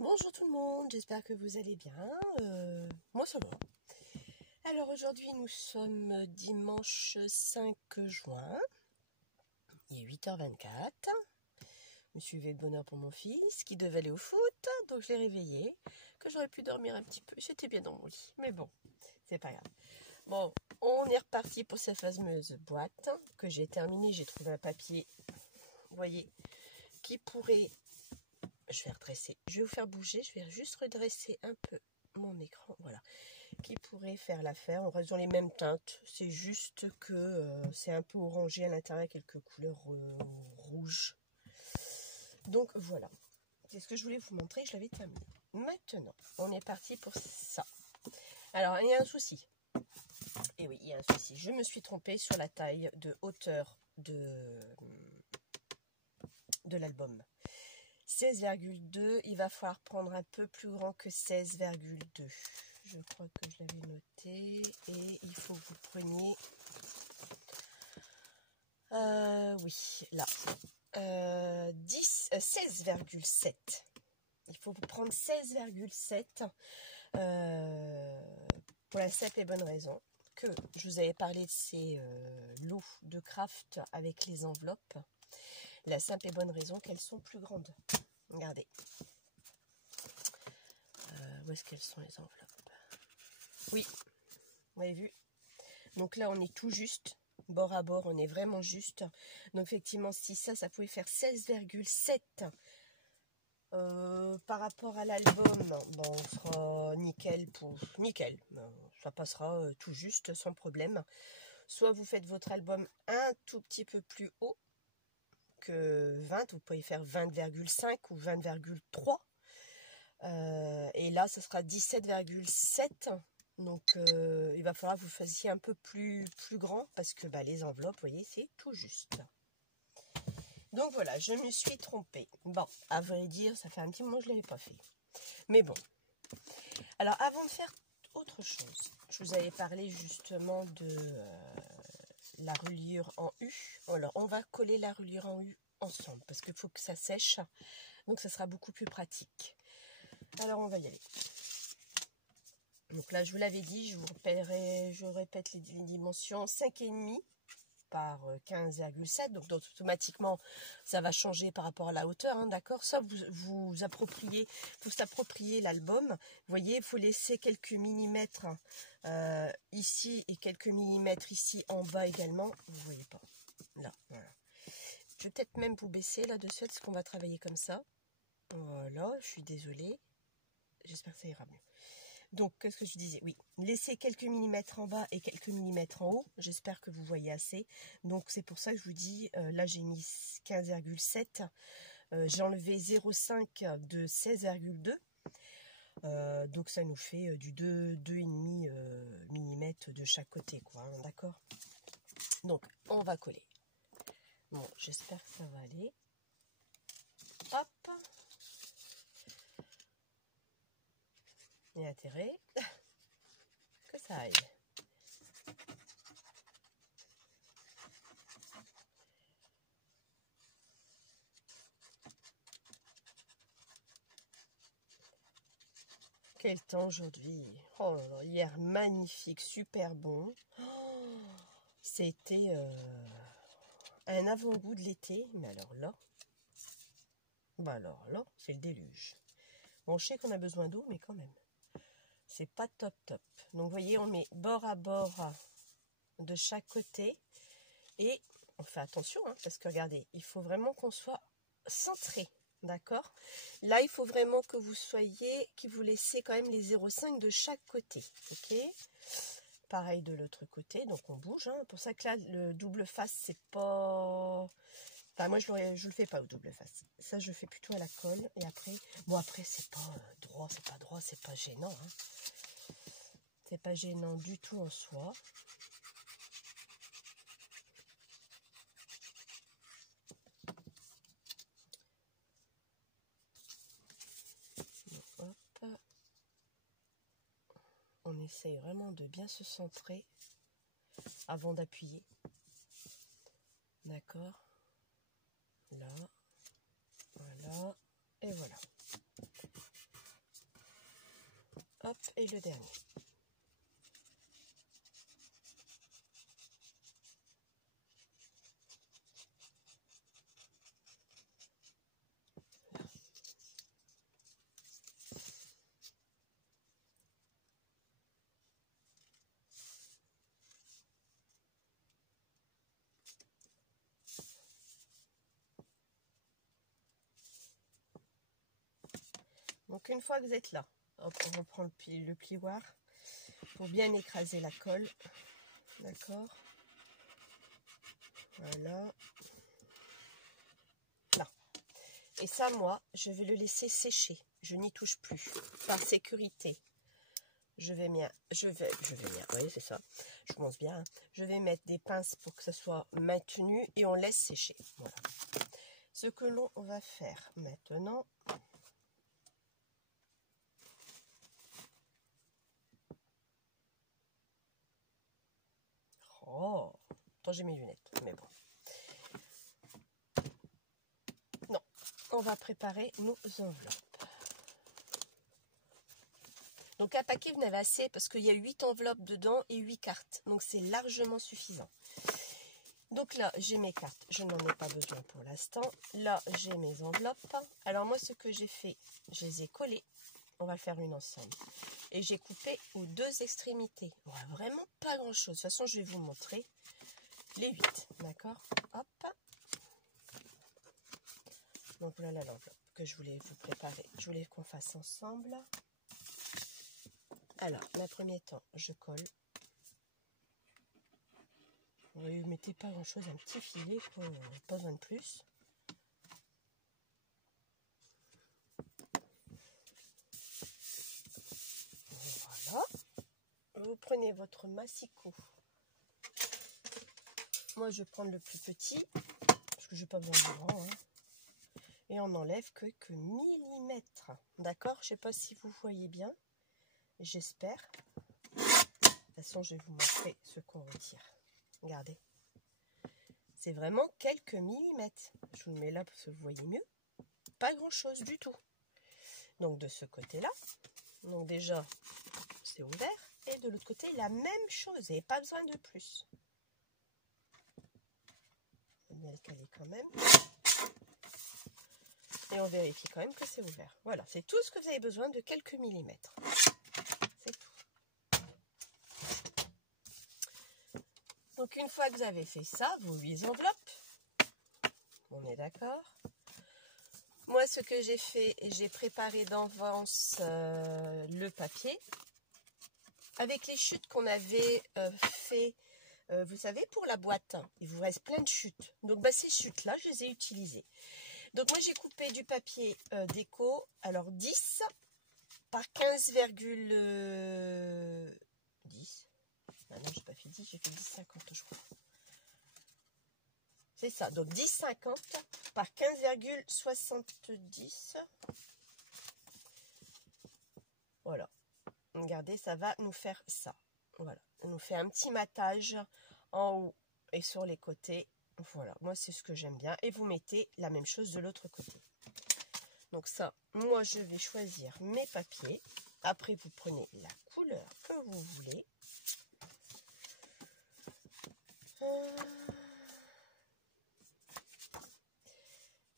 Bonjour tout le monde, j'espère que vous allez bien. Moi ça va. Alors aujourd'hui nous sommes dimanche 5 juin, il est 8h24. Je me suis levée de bonne heure pour mon fils qui devait aller au foot, donc je l'ai réveillé, que j'aurais pu dormir un petit peu. J'étais bien dans mon lit, mais bon, c'est pas grave. Bon, on est reparti pour cette fameuse boîte que j'ai terminée. J'ai trouvé un papier, vous voyez, qui pourrait... Je vais redresser, je vais vous faire bouger, je vais juste redresser un peu mon écran, voilà, qui pourrait faire l'affaire. On reste dans les mêmes teintes, c'est juste que c'est un peu orangé à l'intérieur, quelques couleurs rouges. Donc voilà, c'est ce que je voulais vous montrer, je l'avais terminé. Maintenant, on est parti pour ça. Alors, il y a un souci. Et oui, il y a un souci. Je me suis trompée sur la taille de hauteur de l'album. 16,2, il va falloir prendre un peu plus grand que 16,2. Je crois que je l'avais noté. Et il faut que vous preniez... oui, là. 16,7. Il faut vous prendre 16,7 pour la simple et bonne raison que je vous avais parlé de ces lots de craft avec les enveloppes. La simple et bonne raison qu'elles sont plus grandes. Regardez. Où est-ce qu'elles sont les enveloppes? Oui, vous avez vu. Donc là, on est tout juste. Bord à bord, on est vraiment juste. Donc effectivement, si ça pouvait faire 16,7 par rapport à l'album, bon, on sera nickel pour nickel. Ça passera tout juste, sans problème. Soit vous faites votre album un tout petit peu plus haut que 20, vous pouvez faire 20,5 ou 20,3. Et là, ce sera 17,7. Donc, il va falloir que vous fassiez un peu plus grand parce que les enveloppes, vous voyez, c'est tout juste. Donc, voilà, je me suis trompée. Bon, à vrai dire, ça fait un petit moment que je ne l'avais pas fait. Mais bon. Alors, avant de faire autre chose, je vous avais parlé justement de la reliure en U. Alors, on va coller la reliure en U ensemble parce qu'il faut que ça sèche. Donc, ça sera beaucoup plus pratique. Alors, on va y aller. Donc là, je vous l'avais dit, je répète les dimensions 5,5 par 15,7. Donc automatiquement, ça va changer par rapport à la hauteur, hein, d'accord? Ça, vous s'appropriez l'album. Vous voyez, il faut laisser quelques millimètres ici et quelques millimètres ici en bas également. Vous voyez pas. Là, voilà. Je vais peut-être même vous baisser là-dessus, parce qu'on va travailler comme ça. Voilà, je suis désolée. J'espère que ça ira mieux. Donc, qu'est-ce que je disais? Oui, laissez quelques millimètres en bas et quelques millimètres en haut. J'espère que vous voyez assez. Donc, c'est pour ça que je vous dis, là, j'ai mis 15,7. J'ai enlevé 0,5 de 16,2. Donc, ça nous fait du 2,5 mm de chaque côté, quoi. Hein, d'accord? Donc, on va coller. Bon, j'espère que ça va aller. Hop! Et intérêt que ça aille. Quel temps aujourd'hui! Oh là là, hier magnifique, super bon. Oh, c'était un avant-goût de l'été, mais alors là, c'est le déluge. Bon, je sais qu'on a besoin d'eau, mais quand même, c'est pas top. Donc, vous voyez, on met bord à bord de chaque côté et on fait attention, hein, parce que regardez, il faut vraiment qu'on soit centré. D'accord? Là, il faut vraiment que vous laissez quand même les 0,5 de chaque côté. Ok? Pareil de l'autre côté, donc on bouge. Hein. Pour ça que là, le double face, c'est pas... Enfin, moi, je le fais pas au double face. Ça, je fais plutôt à la colle. Et après, bon, après, c'est pas droit, c'est pas gênant. Hein. C'est pas gênant du tout en soi. Donc, hop. On essaye vraiment de bien se centrer avant d'appuyer. D'accord? Là. Voilà. Et voilà. hop, et le dernier. Donc une fois que vous êtes là, hop, on reprend le plioir pour bien écraser la colle. D'accord. Voilà. Là. Et ça, moi, je vais le laisser sécher. Je n'y touche plus. Par sécurité. Je vais bien, oui, c'est ça. Je commence bien. Hein. Je vais mettre des pinces pour que ça soit maintenu et on laisse sécher. Voilà. Ce que l'on va faire maintenant. Oh, attends, j'ai mes lunettes, mais bon. Non, on va préparer nos enveloppes. Donc un paquet, vous en avez assez parce qu'il y a 8 enveloppes dedans et 8 cartes. Donc c'est largement suffisant. Donc là, j'ai mes cartes. Je n'en ai pas besoin pour l'instant. Là, j'ai mes enveloppes. Alors moi, ce que j'ai fait, je les ai collées. On va faire une ensemble. Et j'ai coupé aux 2 extrémités. Ouais, vraiment pas grand-chose. De toute façon, je vais vous montrer les 8. D'accord? Hop. Donc voilà l'enveloppe que je voulais vous préparer. Je voulais qu'on fasse ensemble. Alors, en premier temps, je colle. Vous mettez pas grand chose, un petit filet, pas besoin de plus. Voilà. Vous prenez votre massicot. Moi, je vais prendre le plus petit, parce que je n'ai pas besoin de grand. Hein. Et on enlève que millimètres. D'accord? Je ne sais pas si vous voyez bien. J'espère. De toute façon, je vais vous montrer ce qu'on retire. Regardez. C'est vraiment quelques millimètres. Je vous le mets là pour que vous voyez mieux. Pas grand-chose du tout. Donc, de ce côté-là, donc déjà, c'est ouvert. Et de l'autre côté, la même chose. Et pas besoin de plus. On va bien le caler quand même. Et on vérifie quand même que c'est ouvert. Voilà, c'est tout ce que vous avez besoin de quelques millimètres. C'est tout. Donc, une fois que vous avez fait ça, vos 8 enveloppes, on est d'accord. Moi, ce que j'ai fait, j'ai préparé d'avance le papier avec les chutes qu'on avait fait, vous savez, pour la boîte. Il vous reste plein de chutes. Donc, bah, ces chutes-là, je les ai utilisées. Donc, moi, j'ai coupé du papier déco, alors 10 par 15,10. Ah non, j'ai pas fait 10, j'ai fait 10,50, je crois. C'est ça, donc 10,50 par 15,70. Voilà. Regardez, ça va nous faire ça. Voilà. On nous fait un petit matage en haut et sur les côtés. Voilà, moi c'est ce que j'aime bien. Et vous mettez la même chose de l'autre côté. Donc ça, moi je vais choisir mes papiers. Après, vous prenez la couleur que vous voulez.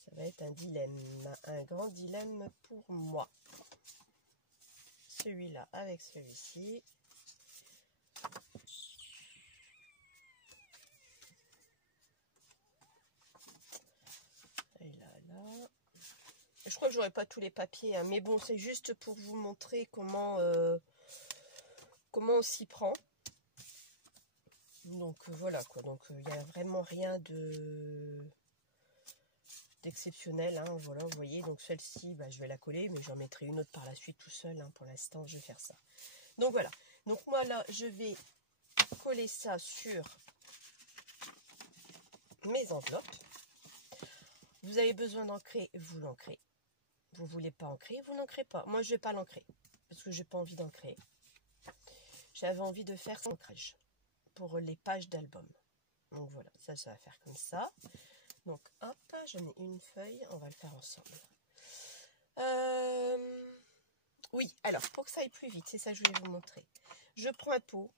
Ça va être un dilemme, un grand dilemme pour moi. Celui-là avec celui-ci. Et là. Je crois que j'aurai pas tous les papiers, hein, mais bon, c'est juste pour vous montrer comment on s'y prend. Donc voilà quoi. Donc il n'y a vraiment rien d'exceptionnel. Hein, voilà, vous voyez. Donc celle-ci, bah, je vais la coller, mais j'en mettrai une autre par la suite tout seul. Hein, pour l'instant, je vais faire ça. Donc voilà. Donc moi là, je vais coller ça sur mes enveloppes. Vous avez besoin d'ancrer, vous l'ancrez. Vous voulez pas ancrer, vous n'ancrez pas. Moi, je vais pas l'ancrer parce que j'ai pas envie d'ancrer. J'avais envie de faire son ancrage pour les pages d'album. Donc voilà, ça va faire comme ça. Donc hop, j'en ai une feuille, on va le faire ensemble. Oui, alors, pour que ça aille plus vite, c'est ça que je voulais vous montrer. Je prends un pot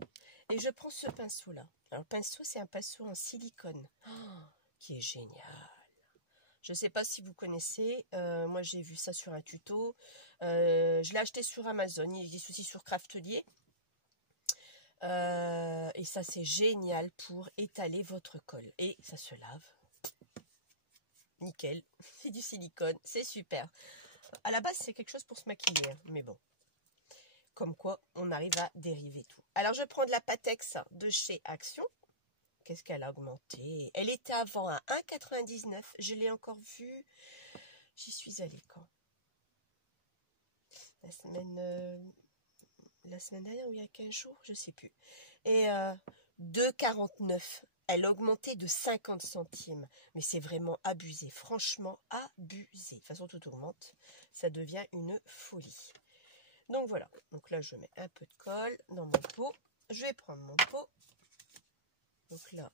et je prends ce pinceau-là. Alors, le pinceau, c'est un pinceau en silicone, qui est génial. Je ne sais pas si vous connaissez, moi j'ai vu ça sur un tuto. Je l'ai acheté sur Amazon, il existe aussi sur Craftelier. Et ça, c'est génial pour étaler votre colle. Et ça se lave. Nickel, c'est du silicone, c'est super. À la base, c'est quelque chose pour se maquiller, hein, mais bon. Comme quoi, on arrive à dériver tout. Alors, je prends de la Patex de chez Action. Qu'est-ce qu'elle a augmenté? Elle était avant à 1,99. Je l'ai encore vue. J'y suis allée quand? La semaine dernière ou il y a 15 jours? Je ne sais plus. Et 2,49. Elle a augmenté de 50 centimes. Mais c'est vraiment abusé. Franchement, abusé. De toute façon, tout augmente. Ça devient une folie. Donc voilà. Donc là, je mets un peu de colle dans mon pot. Je vais prendre mon pot. Donc là,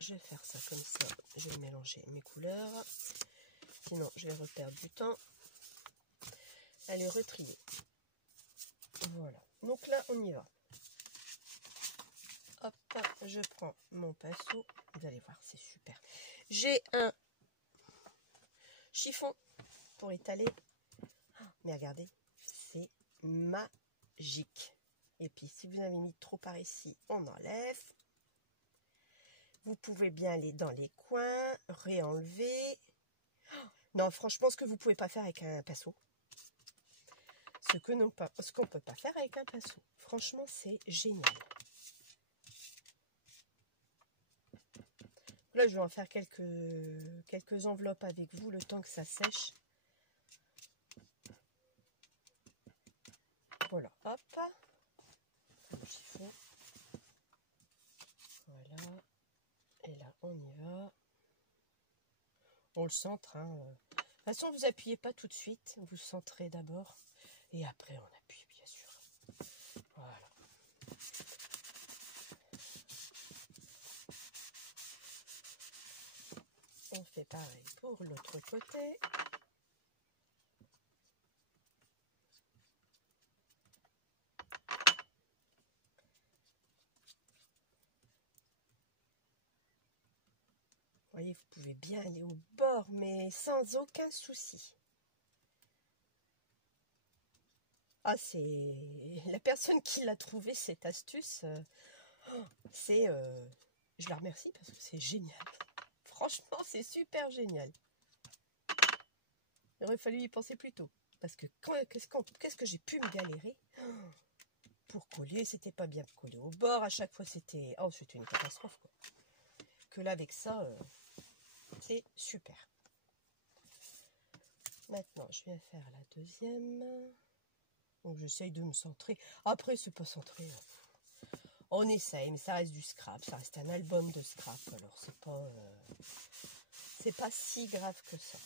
je vais faire ça comme ça. Je vais mélanger mes couleurs. Sinon, je vais reperdre du temps. Allez, retrier. Voilà. Donc là, on y va. Hop, je prends mon pinceau. Vous allez voir, c'est super. J'ai un chiffon pour étaler. Mais regardez, c'est magique. Et puis, si vous avez mis trop par ici, on enlève. Vous pouvez bien aller dans les coins, réenlever. Non, franchement, ce que vous ne pouvez pas faire avec un pinceau. Ce qu'on ne peut pas faire avec un pinceau. Franchement, c'est génial. Là, je vais en faire quelques enveloppes avec vous, le temps que ça sèche. Voilà, hop. Le chiffon. Voilà. Et là, on y va. On le centre. Hein. De toute façon, vous appuyez pas tout de suite. Vous centrez d'abord. Et après, on appuie, bien sûr. Voilà. On fait pareil pour l'autre côté. Vous voyez, vous pouvez bien aller au bord, mais sans aucun souci. Ah, c'est la personne qui l'a trouvé cette astuce. Je la remercie parce que c'est génial. Franchement, c'est super génial. Il aurait fallu y penser plus tôt. Parce que qu'est-ce que j'ai pu me galérer pour coller, c'était pas bien collé au bord. À chaque fois, c'était une catastrophe, quoi. Que là, avec ça, c'est super. Maintenant, je viens faire la deuxième. Donc, j'essaye de me centrer. Après, c'est pas centré. On essaye, mais ça reste du scrap. Ça reste un album de scrap. Alors, c'est pas si grave que ça.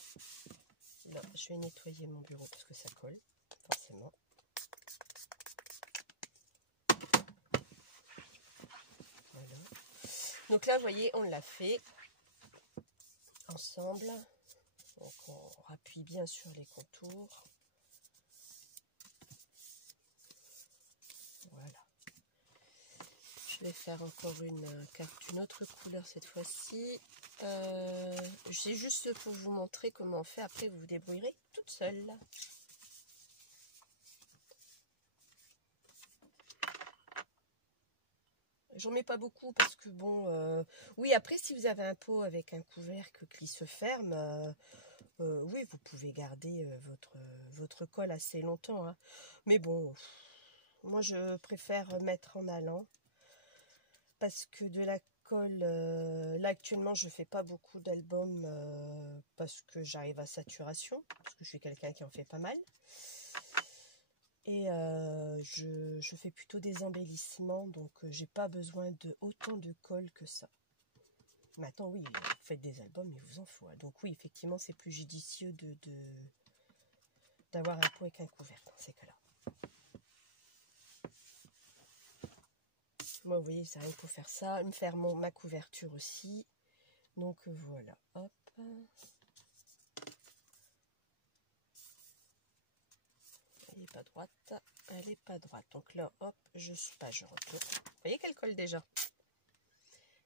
Là, je vais nettoyer mon bureau parce que ça colle, forcément. Voilà. Donc là, vous voyez, on l'a fait ensemble. Donc, on rappuie bien sur les contours. Voilà. Je vais faire encore une carte d'une autre couleur cette fois-ci. C'est juste pour vous montrer comment on fait. Après, vous vous débrouillerez toute seule. J'en mets pas beaucoup parce que bon, oui, après si vous avez un pot avec un couvercle qui se ferme, oui, vous pouvez garder votre colle assez longtemps. Hein. Mais bon, moi je préfère mettre en allant parce que de la colle, là actuellement je fais pas beaucoup d'albums parce que j'arrive à saturation, parce que je suis quelqu'un qui en fait pas mal. Et je fais plutôt des embellissements, donc j'ai pas besoin de autant de colle que ça. Maintenant, oui, vous faites des albums, il vous en faut. Hein. Donc oui, effectivement, c'est plus judicieux d'avoir un pot avec un couvercle dans ces cas-là. Moi, vous voyez, c'est rien pour faire ça, me faire ma couverture aussi. Donc voilà, hop. pas droite, elle est pas droite. Donc là, hop, je retourne. Vous voyez qu'elle colle déjà.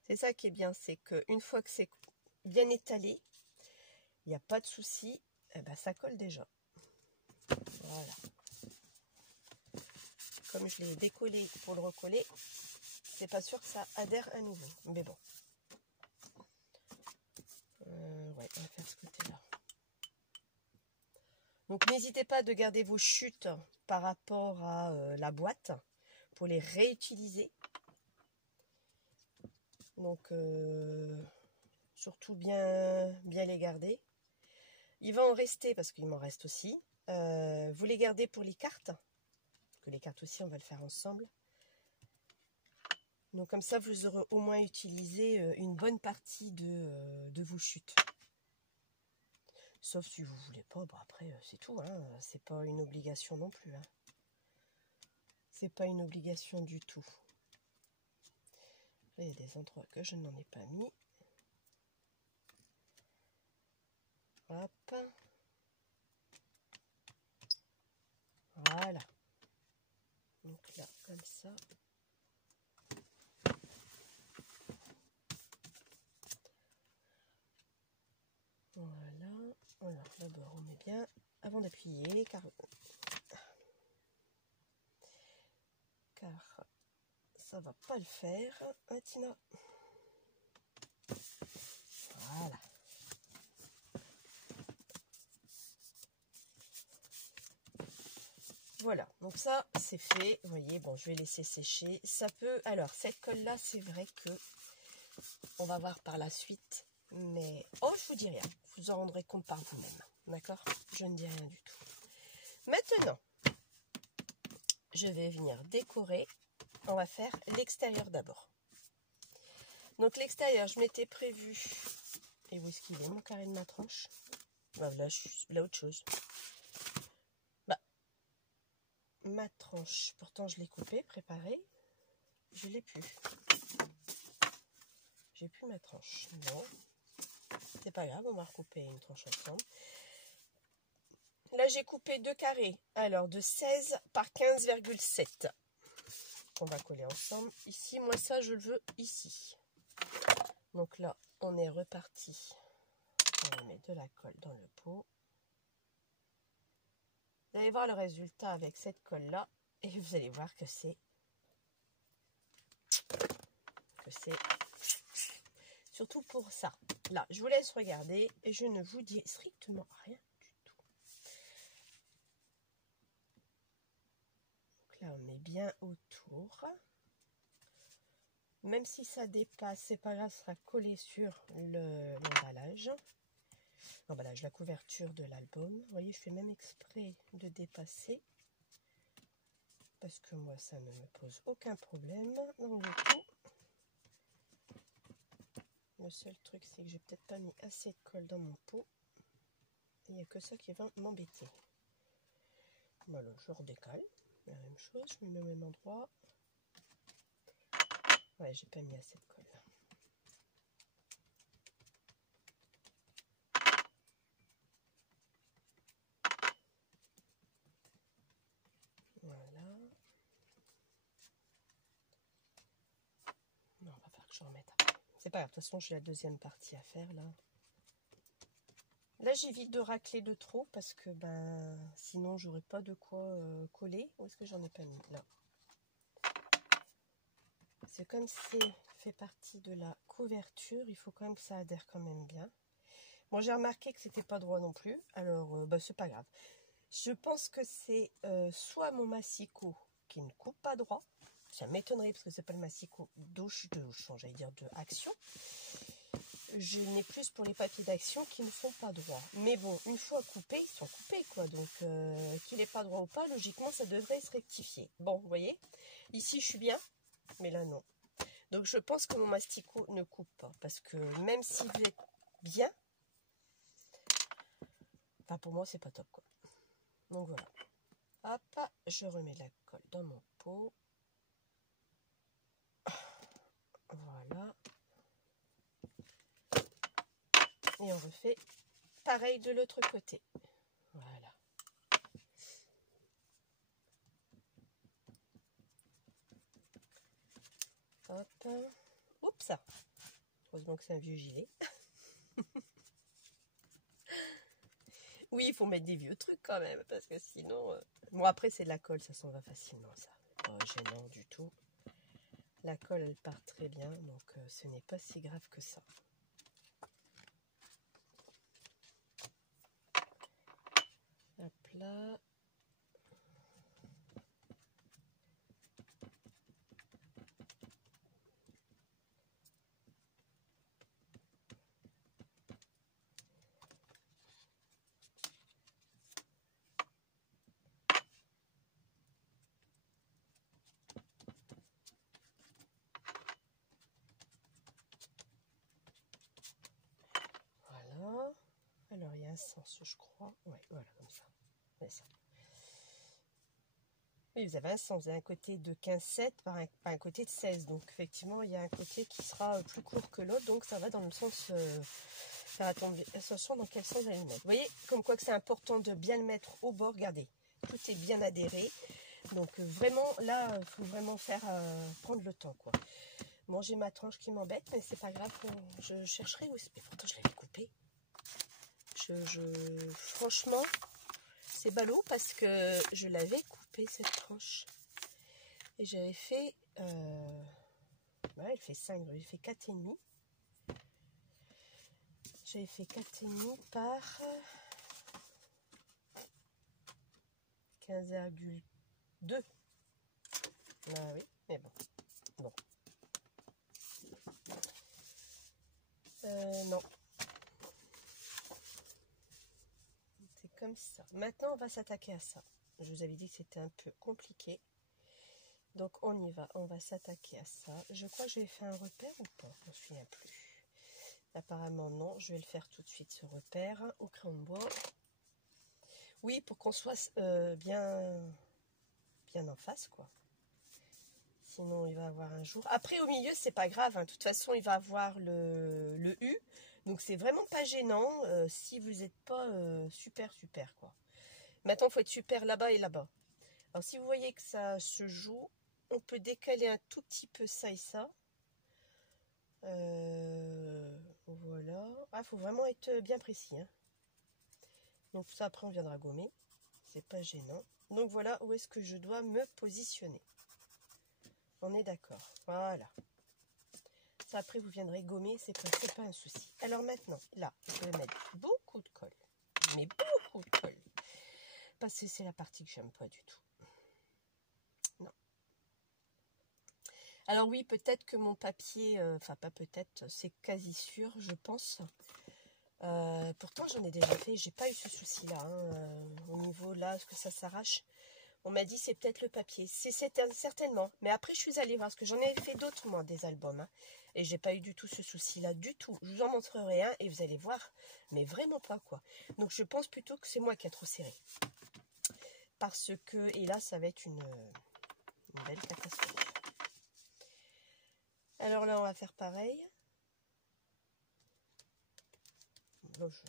C'est ça qui est bien, c'est qu'une fois que c'est bien étalé, il n'y a pas de souci, eh ben, ça colle déjà. Voilà. Comme je l'ai décollé pour le recoller, c'est pas sûr que ça adhère à nouveau. Mais bon. Ouais, on va faire ce côté-là. Donc n'hésitez pas de garder vos chutes par rapport à la boîte pour les réutiliser. Donc surtout bien les garder. Il va en rester parce qu'il m'en reste aussi. Vous les gardez pour les cartes. Que les cartes aussi, on va le faire ensemble. Donc comme ça, vous aurez au moins utilisé une bonne partie de vos chutes. Sauf si vous voulez pas, bon après c'est tout, hein. C'est pas une obligation non plus. Hein. C'est pas une obligation du tout. Là, il y a des endroits que je n'en ai pas mis. Hop. Voilà. Donc là, comme ça. Voilà. Alors d'abord on met bien avant d'appuyer car ça va pas le faire. Hein, Tina. Voilà. Voilà, donc ça c'est fait. Vous voyez, bon, je vais laisser sécher. Ça peut. Alors, cette colle là, c'est vrai que on va voir par la suite. Mais oh, je vous dis rien. Vous en rendrez compte par vous-même. D'accord? Je ne dis rien du tout. Maintenant, je vais venir décorer. On va faire l'extérieur d'abord. Donc l'extérieur, je m'étais prévu. Et où est-ce qu'il est, mon carré de ma tranche? Ben, là, autre chose. Bah, ma tranche. Pourtant, je l'ai coupée, préparée. Je l'ai plus. J'ai plus ma tranche. Non. C'est pas grave, on va recouper une tranche ensemble. Là, j'ai coupé deux carrés. Alors, de 16 par 15,7. On va coller ensemble. Ici, moi, ça, je le veux ici. Donc là, on est reparti. On va mettre de la colle dans le pot. Vous allez voir le résultat avec cette colle-là. Et vous allez voir que c'est... Surtout pour ça. Là, je vous laisse regarder. Et je ne vous dis strictement rien du tout. Donc là, on met bien autour. Même si ça dépasse, c'est pas grave, ça sera collé sur l'emballage. L'emballage, la couverture de l'album. Vous voyez, je fais même exprès de dépasser. Parce que moi, ça ne me pose aucun problème. Donc, du coup, le seul truc, c'est que j'ai peut-être pas mis assez de colle dans mon pot. Il n'y a que ça qui va m'embêter. Voilà, je redécale. La même chose, je mets au même endroit. Ouais, j'ai pas mis assez de colle. Voilà. Non, on va faire que je remette après. C'est pas grave, de toute façon, j'ai la deuxième partie à faire là. Là, j'évite de racler de trop parce que ben sinon, j'aurais pas de quoi coller. Où est-ce que j'en ai pas mis? Là. C'est comme c'est fait partie de la couverture, il faut quand même que ça adhère quand même bien. Bon, j'ai remarqué que c'était pas droit non plus, alors bah, c'est pas grave. Je pense que c'est soit mon massicot qui ne coupe pas droit, ça m'étonnerait parce que c'est pas le massicot j'allais dire de action. Je n'ai plus pour les papiers d'action qui ne sont pas droits. Mais bon, une fois coupés, ils sont coupés quoi. Donc qu'il n'est pas droit ou pas, logiquement ça devrait se rectifier. Bon, vous voyez, ici je suis bien, mais là non. Donc je pense que mon masticot ne coupe pas. Parce que même si vous êtes bien, enfin pour moi c'est pas top quoi. Donc voilà. Hop, je remets la colle dans mon pot. Voilà. Et on refait pareil de l'autre côté. Voilà. Hop. Oups, ça. Heureusement que c'est un vieux gilet. Oui, il faut mettre des vieux trucs quand même, parce que sinon... Bon, après, c'est de la colle, ça s'en va facilement, ça. Pas gênant du tout. La colle, elle part très bien, donc ce n'est pas si grave que ça. Hop là. Voilà. Alors, il y a un sens, je crois. Ouais, voilà, comme ça. C'est ça. Oui, vous avez un sens. Vous avez un côté de 15,7 par un côté de 16. Donc, effectivement, il y a un côté qui sera plus court que l'autre. Donc, ça va dans le sens... faire attention dans quel sens vous allez le mettre. Vous voyez, comme quoi que c'est important de bien le mettre au bord. Regardez, tout est bien adhéré. Donc, vraiment, là, il faut vraiment faire prendre le temps, quoi. Bon, j'ai ma tranche qui m'embête, mais c'est pas grave. Je chercherai où... Et pourtant, je l'avais coupée. Franchement, c'est ballot parce que je l'avais coupée, cette tranche. Et j'avais fait... ouais, elle fait 5, j'avais fait 4,5. J'avais fait 4,5 par 15,2. Ah oui, mais bon. Bon. Non. C'est comme ça. Maintenant, on va s'attaquer à ça. Je vous avais dit que c'était un peu compliqué. Donc, on y va. On va s'attaquer à ça. Je crois que j'ai fait un repère ou pas? Je ne me souviens plus. Apparemment, non. Je vais le faire tout de suite, ce repère, au crayon de bois. Oui, pour qu'on soit bien en face, quoi. Sinon, il va avoir un jour. Après, au milieu, c'est pas grave. Hein. De toute façon, il va avoir le U. Donc, c'est vraiment pas gênant si vous n'êtes pas super, quoi. Maintenant, il faut être super là-bas et là-bas. Alors, si vous voyez que ça se joue, on peut décaler un tout petit peu ça et ça. Voilà. Ah, il faut vraiment être bien précis. Hein. Donc, ça, après, on viendra gommer. C'est pas gênant. Donc, voilà où est-ce que je dois me positionner. On est d'accord. Voilà. Ça, après, vous viendrez gommer. C'est pas un souci. Alors, maintenant, là, je vais mettre beaucoup de colle. Mais beaucoup de colle. Parce que c'est la partie que j'aime pas du tout. Non. Alors oui, peut-être que mon papier, enfin pas peut-être, c'est quasi sûr, je pense. Pourtant, j'en ai déjà fait, j'ai pas eu ce souci-là. Hein, au niveau là, est-ce que ça s'arrache? On m'a dit c'est peut-être le papier. C'est certainement. Mais après, je suis allée voir, parce que j'en ai fait d'autres, moi, des albums. Hein, et j'ai pas eu du tout ce souci-là, du tout. Je vous en montrerai un et vous allez voir, mais vraiment pas, quoi. Donc, je pense plutôt que c'est moi qui a trop serré. Parce que, et là, ça va être une belle catastrophe. Alors là, on va faire pareil.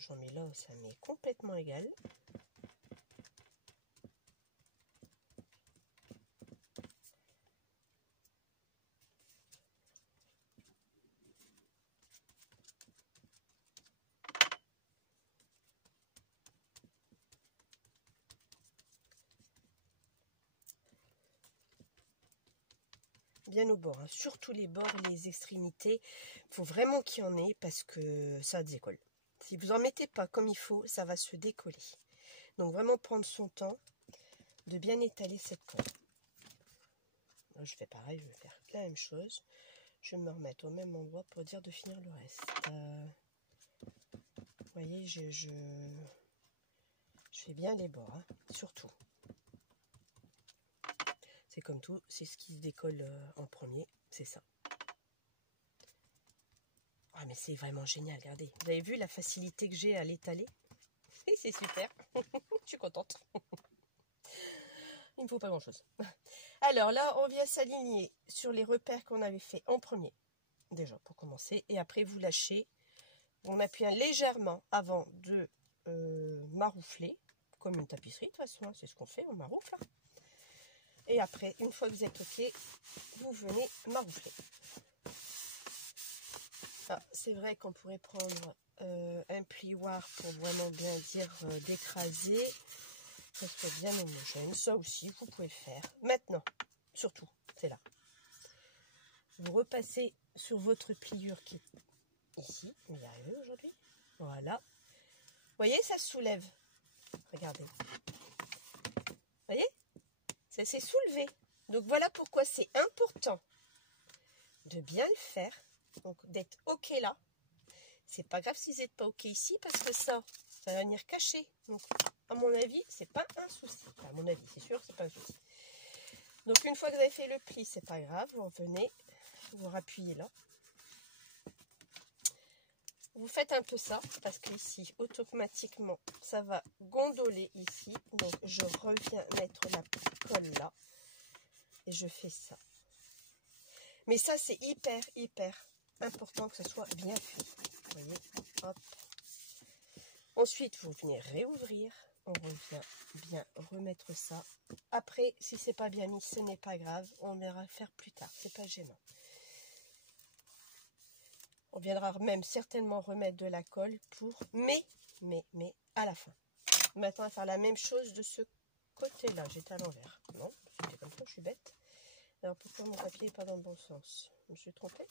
J'en mets là, ça m'est complètement égal. Bien au bord, hein. Surtout les bords, les extrémités. Il faut vraiment qu'il y en ait parce que ça décolle. Si vous en mettez pas comme il faut, ça va se décoller. Donc vraiment prendre son temps de bien étaler cette colle. Là, je fais pareil, je vais faire la même chose. Je vais me remettre au même endroit pour dire de finir le reste. Vous voyez, je fais bien les bords, hein, surtout. C'est comme tout, c'est ce qui se décolle en premier, c'est ça. Ah, mais c'est vraiment génial, regardez. Vous avez vu la facilité que j'ai à l'étaler? Et c'est super. Je suis contente. Il ne faut pas grand-chose. Alors là, on vient s'aligner sur les repères qu'on avait fait en premier. Déjà, pour commencer. Et après, vous lâchez. On appuie légèrement avant de maroufler. Comme une tapisserie, de toute façon. C'est ce qu'on fait, on maroufle. Et après, une fois que vous êtes ok, vous venez maroufler. Ah, c'est vrai qu'on pourrait prendre un plioir pour vraiment bien dire d'écraser, que ça soit bien homogène. Ça aussi, vous pouvez le faire. Maintenant, surtout, c'est là. Vous repassez sur votre pliure qui est ici. On va y arriver aujourd'hui. Voilà. Vous voyez, ça se soulève. Regardez. Vous voyez? Ça s'est soulevé. Donc voilà pourquoi c'est important de bien le faire. Donc d'être ok là. C'est pas grave si vous n'êtes pas ok ici parce que ça va venir cacher. Donc à mon avis, c'est pas un souci. Enfin, à mon avis, c'est sûr, c'est pas un souci. Donc une fois que vous avez fait le pli, c'est pas grave. Vous venez, vous rappuyez là. Vous faites un peu ça parce que ici, automatiquement, ça va gondoler ici. Donc je reviens mettre la colle là et je fais ça. Mais ça, c'est hyper important que ce soit bien fait. Vous voyez, hop. Ensuite, vous venez réouvrir. On revient bien remettre ça. Après, si c'est pas bien mis, ce n'est pas grave. On verra faire plus tard. C'est pas gênant. On viendra même certainement remettre de la colle pour... Mais à la fin. Maintenant, on va faire la même chose de ce côté-là. J'étais à l'envers. Non, c'était comme ça, je suis bête. Alors, pourquoi mon papier n'est pas dans le bon sens? Je me suis trompée.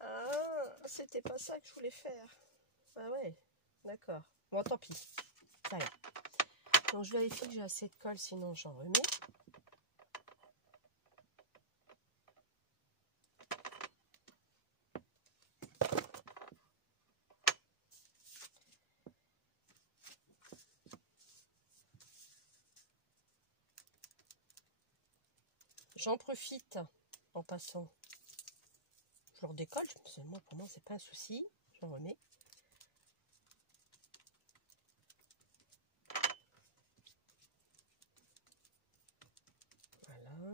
Ah, c'était pas ça que je voulais faire. Ah ouais, d'accord. Bon, tant pis. Ça y est. Donc, je vérifie que j'ai assez de colle, sinon j'en remets. J'en profite en passant. Je leur décolle. Moi, pour moi, c'est pas un souci. J'en remets. Voilà.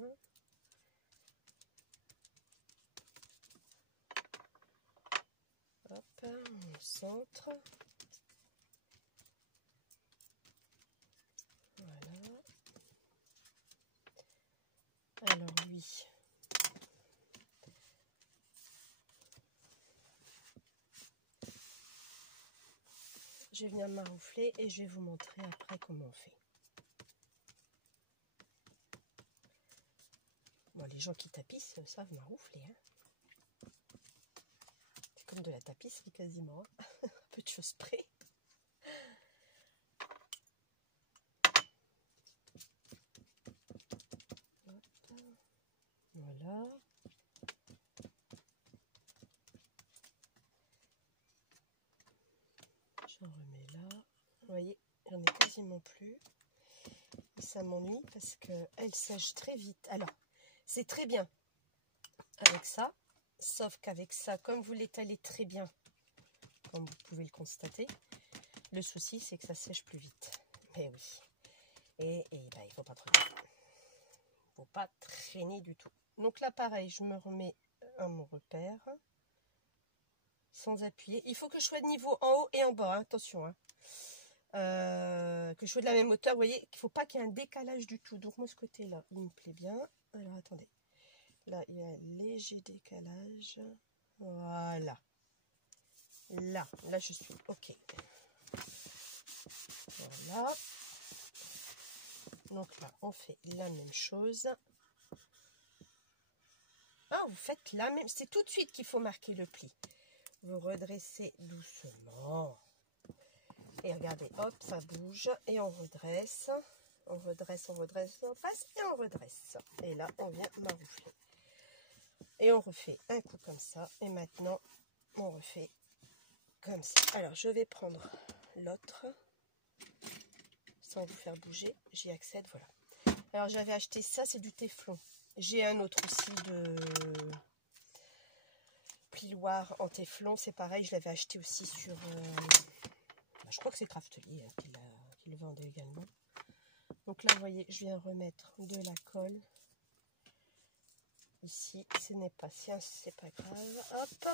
Hop, on centre. Voilà. Alors lui. Je vais venir maroufler et je vais vous montrer après comment on fait. Bon, les gens qui tapissent savent maroufler. Hein. C'est comme de la tapisserie quasiment. Hein. Un peu de choses près. Hop. Voilà. J'en remets là. Vous voyez, j'en ai quasiment plus. Et ça m'ennuie parce qu'elle sèche très vite. Alors, c'est très bien avec ça. Sauf qu'avec ça, comme vous l'étalez très bien, comme vous pouvez le constater, le souci, c'est que ça sèche plus vite. Mais oui. Et ben, il ne faut pas traîner. Il ne faut pas traîner du tout. Donc là, pareil, je me remets à mon repère. Sans appuyer. Il faut que je sois de niveau en haut et en bas. Hein, attention. Hein. Que je sois de la même hauteur. Vous voyez qu'il ne faut pas qu'il y ait un décalage du tout. Donc moi, ce côté-là, il me plaît bien. Alors, attendez. Là, il y a un léger décalage. Voilà. Là, je suis OK. Voilà. Donc là, on fait la même chose. Ah, vous faites la même. C'est tout de suite qu'il faut marquer le pli. Vous redressez doucement. Et regardez, hop, ça bouge. Et on redresse. On redresse, on passe et on redresse. Et là, on vient maroufler. Et on refait un coup comme ça. Et maintenant, on refait comme ça. Alors, je vais prendre l'autre. Sans vous faire bouger. J'y accède, voilà. Alors, j'avais acheté ça, c'est du téflon. J'ai un autre aussi de plioir en téflon. C'est pareil, je l'avais acheté aussi sur... je crois que c'est Craftelier hein, qui le vendait également. Donc là, vous voyez, je viens remettre de la colle. Ici, ce n'est pas sien, c'est pas grave. Hop,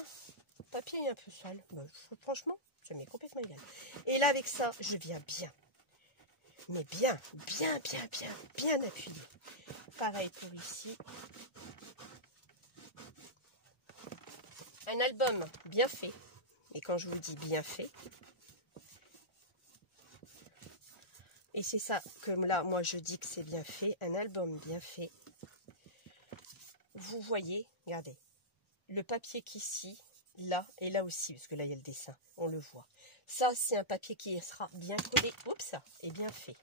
le papier est un peu sale. Ben, franchement, ça m'est complètement égal. Et là, avec ça, je viens bien mais bien, bien appuyé. Pareil pour ici. Un album bien fait. Et quand je vous dis bien fait, et c'est ça que là, moi, je dis que c'est bien fait. Un album bien fait. Vous voyez, regardez, le papier qu'ici, là et là aussi, parce que là, il y a le dessin, on le voit. Ça, c'est un papier qui sera bien collé, oups, ça, et bien fait.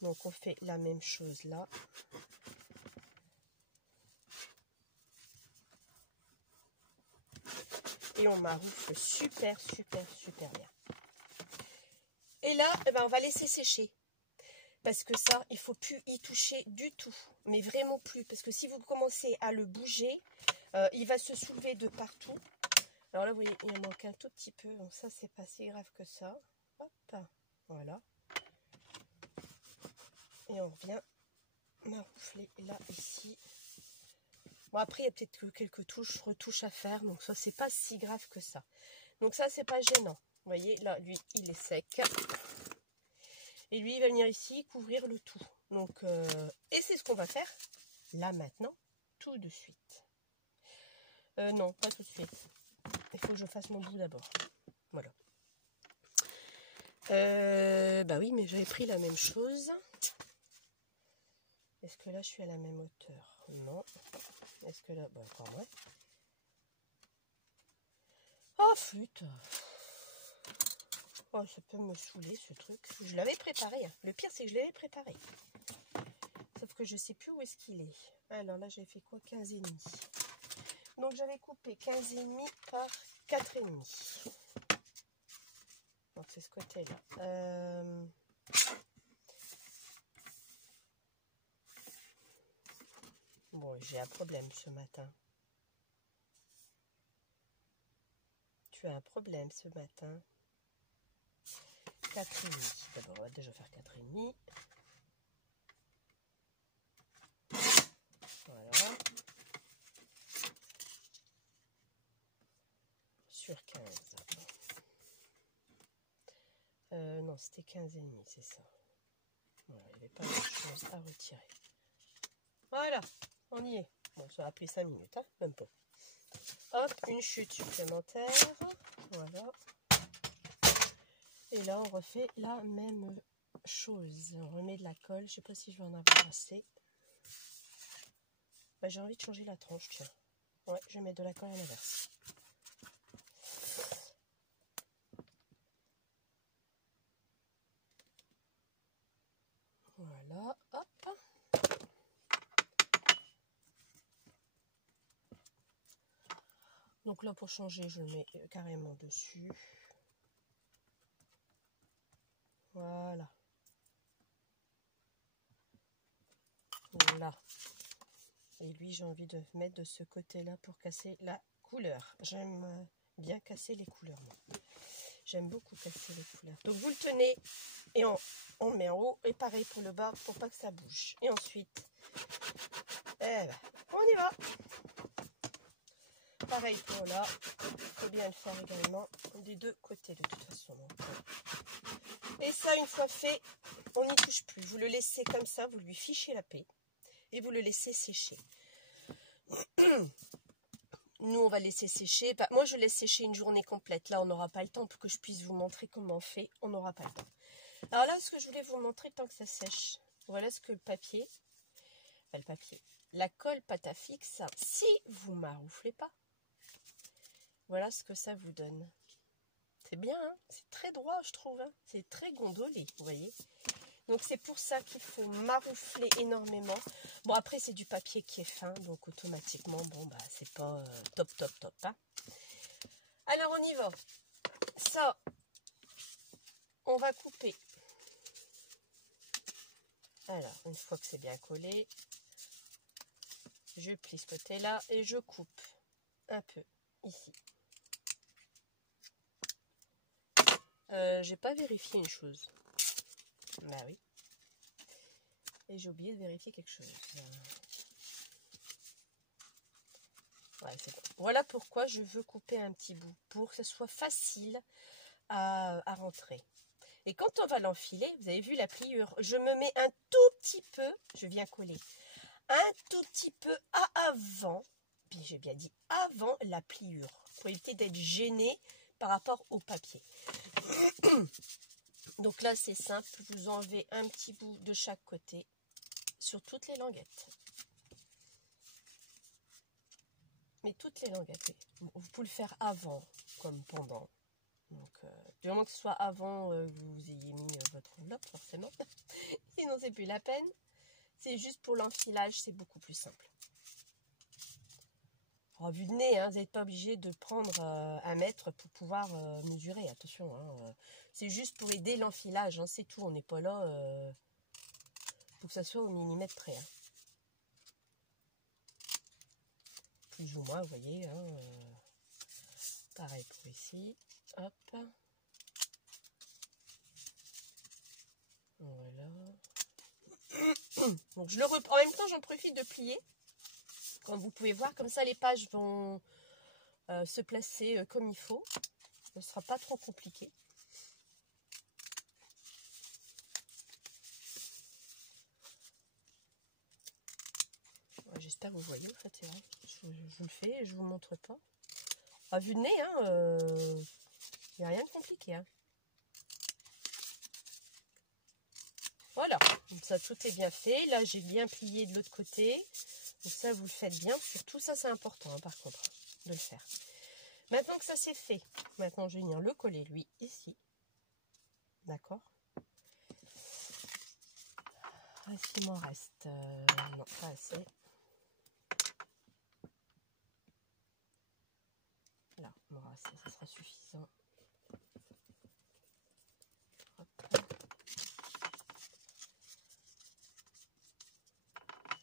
Donc, on fait la même chose là. Et on maroufle super bien. Et là, eh ben, on va laisser sécher. Parce que ça, il ne faut plus y toucher du tout. Mais vraiment plus. Parce que si vous commencez à le bouger, il va se soulever de partout. Alors là, vous voyez, il en manque un tout petit peu. Donc ça, c'est pas si grave que ça. Hop, voilà. Et on revient maroufler là, ici. Bon, après, il y a peut-être quelques retouches à faire. Donc ça, c'est pas si grave que ça. Donc ça, c'est pas gênant. Vous voyez, là, lui, il est sec. Et lui, il va venir ici couvrir le tout. Donc, et c'est ce qu'on va faire là, maintenant, tout de suite. Non, pas tout de suite. Il faut que je fasse mon bout d'abord. Voilà. Bah oui, mais j'avais pris la même chose. Est-ce que là, je suis à la même hauteur? Non. Est-ce que là... Bon, encore moins. Oh, flûte! Oh, ça peut me saouler, ce truc. Je l'avais préparé. Hein. Le pire, c'est que je l'avais préparé. Sauf que je ne sais plus où est-ce qu'il est. Alors là, j'ai fait quoi? 15,5. Donc, j'avais coupé 15,5 par 4,5. Donc, c'est ce côté-là. Bon, j'ai un problème ce matin. Tu as un problème ce matin. 4,5. D'abord, on va déjà faire 4,5. Voilà. Sur 15. Non, c'était 15,5, c'est ça. Voilà, il n'y avait pas grand-chose à retirer. Voilà, on y est. Bon, ça a pris 5 minutes, hein, même pas. Hop, une chute supplémentaire. Voilà. Et là, on refait la même chose. On remet de la colle. Je ne sais pas si je vais en avoir assez. Bah, j'ai envie de changer la tranche, tiens. Ouais, je vais mettre de la colle à l'inverse. Voilà, hop. Donc là, pour changer, je le mets carrément dessus. Voilà. Là. Et lui, j'ai envie de mettre de ce côté-là pour casser la couleur. J'aime bien casser les couleurs, moi. J'aime beaucoup casser les couleurs. Donc, vous le tenez et on le met en haut. Et pareil pour le bas, pour pas que ça bouge. Et ensuite, eh ben, on y va. Pareil pour là. Il faut bien le faire également des deux côtés, de toute façon. Donc, et ça, une fois fait, on n'y touche plus. Vous le laissez comme ça, vous lui fichez la paix. Et vous le laissez sécher. Nous, on va laisser sécher. Bah, moi, je laisse sécher une journée complète. Là, on n'aura pas le temps pour que je puisse vous montrer comment on fait. On n'aura pas le temps. Alors là, ce que je voulais vous montrer, tant que ça sèche, voilà ce que le papier, la colle pâte à fixe, si vous marouflez pas, voilà ce que ça vous donne. C'est bien, hein, c'est très droit, je trouve. Hein, c'est très gondolé, vous voyez. Donc, c'est pour ça qu'il faut maroufler énormément. Bon, après, c'est du papier qui est fin, donc automatiquement, bon, bah, c'est pas top. Hein. Alors, on y va. Ça, on va couper. Alors, une fois que c'est bien collé, je plie ce côté-là et je coupe un peu ici. J'ai pas vérifié une chose. Bah oui. Et j'ai oublié de vérifier quelque chose. Ouais, c'est bon. Voilà pourquoi je veux couper un petit bout, pour que ce soit facile à rentrer. Et quand on va l'enfiler, vous avez vu la pliure, je me mets un tout petit peu, je viens coller, un tout petit peu à avant, puis j'ai bien dit avant la pliure, pour éviter d'être gêné par rapport au papier. Donc là c'est simple, vous enlevez un petit bout de chaque côté sur toutes les languettes. Mais toutes les languettes, oui. Vous pouvez le faire avant comme pendant. Donc du moment que ce soit avant que vous ayez mis votre enveloppe forcément, sinon c'est plus la peine. C'est juste pour l'enfilage, c'est beaucoup plus simple. Alors, vu de nez, hein, vous n'êtes pas obligé de prendre 1 mètre pour pouvoir mesurer, attention. Hein, c'est juste pour aider l'enfilage, hein, c'est tout. On n'est pas là pour que ça soit au millimètre près. Hein. Plus ou moins, vous voyez. Hein, pareil pour ici. Hop. Voilà. Donc en même temps, j'en profite de plier. Comme vous pouvez voir, comme ça les pages vont se placer comme il faut. Ce ne sera pas trop compliqué. J'espère que vous voyez, en fait, c'est vrai. Je vous le fais et je ne vous montre pas. À vue de nez, il n'y a rien de compliqué. Hein. Voilà, donc ça tout est bien fait. Là, j'ai bien plié de l'autre côté. Donc ça, vous le faites bien. Surtout ça, c'est important, hein, par contre, de le faire. Maintenant que ça c'est fait, maintenant je vais venir le coller, lui, ici. D'accord. Est-ce qu'il m'en reste non, pas assez. Là, il m'en reste, ça sera suffisant. Hop.